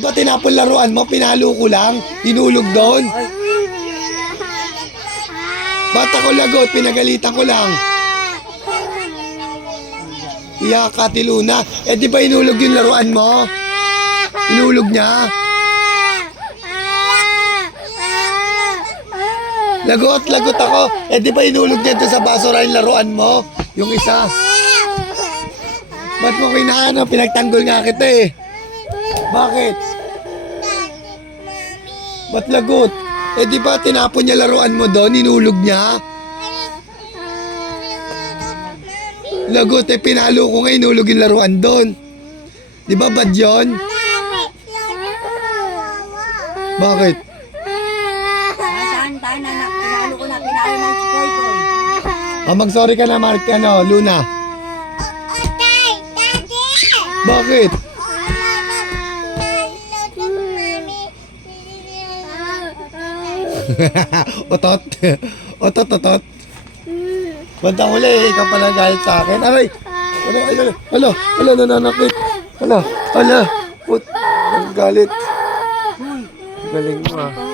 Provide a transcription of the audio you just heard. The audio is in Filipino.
Diba tinapon laruan mo, pinalo ko lang, hinulog doon. Ba't ako lagot, pinagalitan ko lang. Iya ka, Luna. Eh di ba hinulog yung laruan mo? Hinulog niya. Lagot, lagot ako. Eh di ba hinulog niya sa basura yung laruan mo? Yung isa. Ba't mo kinaano? Pinagtanggol nga kita eh. Bakit? Ba't lagot? Eh di ba tinapon niya laruan mo doon? Hinulog niya? Lagot eh pinalo ko nga hinulog yung laruan doon. Di ba bad yun? Bakit? Saan na, na pinalo ko na, pinalo ng si Koy Koy. Ah, mag-sorry ka na, Mark, ano, Luna. Bakit? otot. otot, otot. Bandang huli, ikaw pala galit sa akin. Aray! Ano, ano, ano, ano, nananakit. Ano, ano, put, ang galit. Galing mo ah.